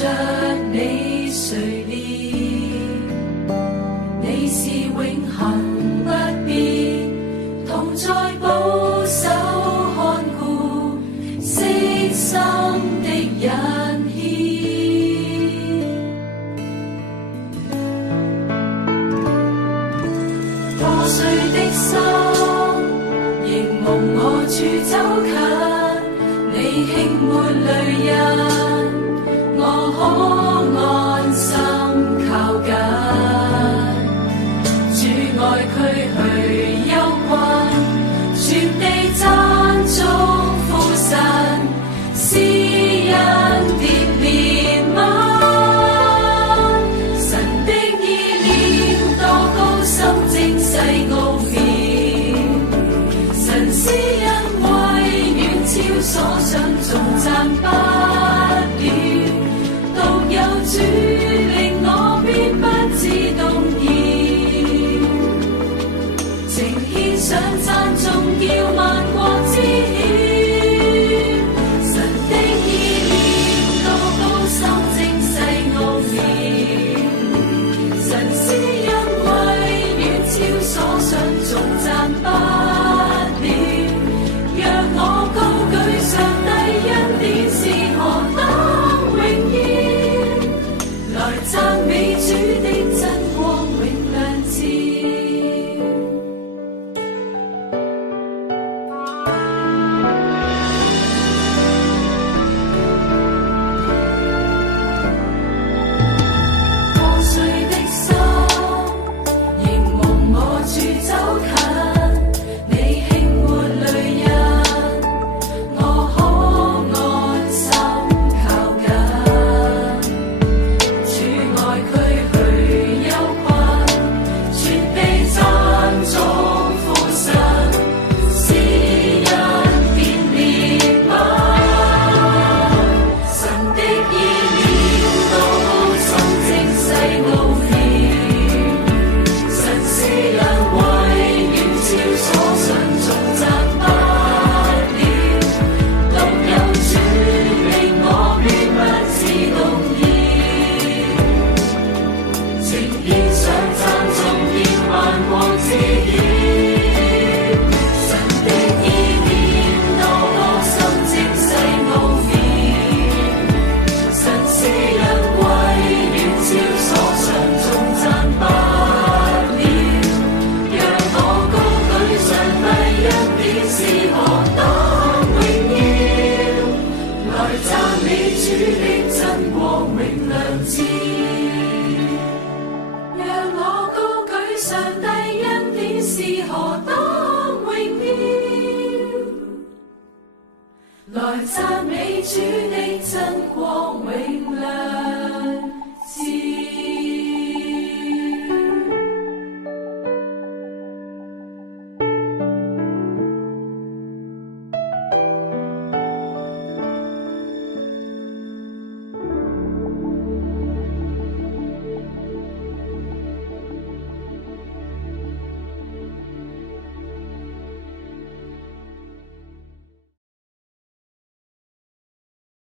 着你睡了，你是永恆不變，同在保守看顧，悉心的引牽。破碎的心，仍蒙我處走近，你輕抹淚印，我可安心靠近。主愛驅去憂困，全地讚頌父神，施恩典憐憫。神的意念多高深精細奧妙，神施恩惠遠超所想，頌讚不了。獨有主令我必不致動搖，情獻上讚頌叫萬國知曉。神的意念多高深精細奧妙，神施恩惠遠超所想，頌讚不了。讓我高舉上帝恩典是何等榮耀，來讚美主的真光永亮照。破碎的心，仍蒙我處走近，你輕抹淚印，我可安心靠近。主愛驅去憂困，全地讚頌父神，施恩典憐憫。神的意念多高深精細奧妙，神施恩惠遠超所想，頌讚不了。獨有主令我必不致動搖，情獻上讚頌叫萬國知曉。神的意念多高深精細奧妙，神施恩惠遠超所想，頌讚不了。讓我高舉上帝恩典是何等榮耀，來讚美主的真光永亮照。讓我高舉上帝恩典是何等榮耀，來讚美主的真光永亮。